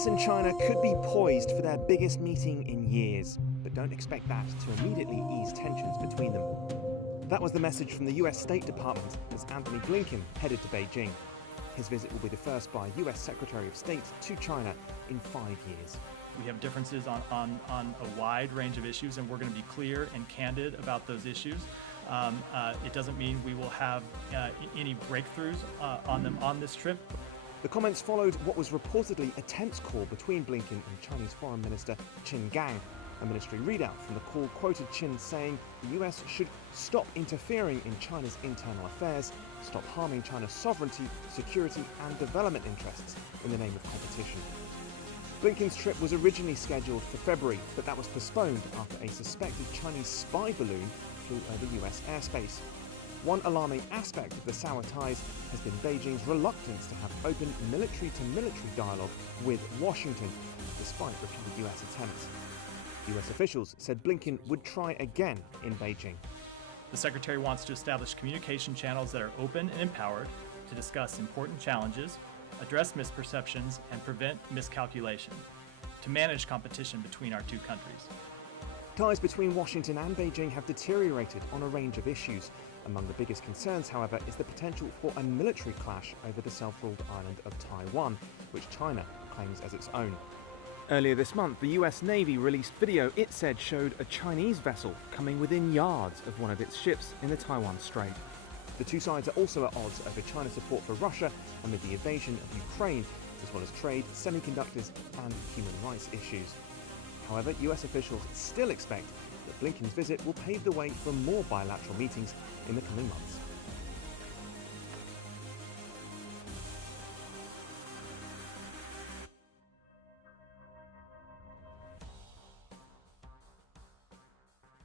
US and China could be poised for their biggest meeting in years, but don't expect that to immediately ease tensions between them. That was the message from the US State Department as Anthony Blinken headed to Beijing. His visit will be the first by a US Secretary of State to China in 5 years. We have differences on a wide range of issues, and we're going to be clear and candid about those issues. It doesn't mean we will have any breakthroughs on them on this trip. The comments followed what was reportedly a tense call between Blinken and Chinese Foreign Minister Qin Gang. A ministry readout from the call quoted Qin saying the US should stop interfering in China's internal affairs, stop harming China's sovereignty, security and development interests in the name of competition. Blinken's trip was originally scheduled for February, but that was postponed after a suspected Chinese spy balloon flew over US airspace. One alarming aspect of the sour ties has been Beijing's reluctance to have open military-to-military dialogue with Washington, despite repeated US attempts. US officials said Blinken would try again in Beijing. The Secretary wants to establish communication channels that are open and empowered to discuss important challenges, address misperceptions, and prevent miscalculation, to manage competition between our two countries. Ties between Washington and Beijing have deteriorated on a range of issues. Among the biggest concerns, however, is the potential for a military clash over the self-ruled island of Taiwan, which China claims as its own. Earlier this month, the US Navy released video it said showed a Chinese vessel coming within yards of one of its ships in the Taiwan Strait. The two sides are also at odds over China's support for Russia amid the invasion of Ukraine, as well as trade, semiconductors, and human rights issues. However, US officials still expect that Blinken's visit will pave the way for more bilateral meetings in the coming months.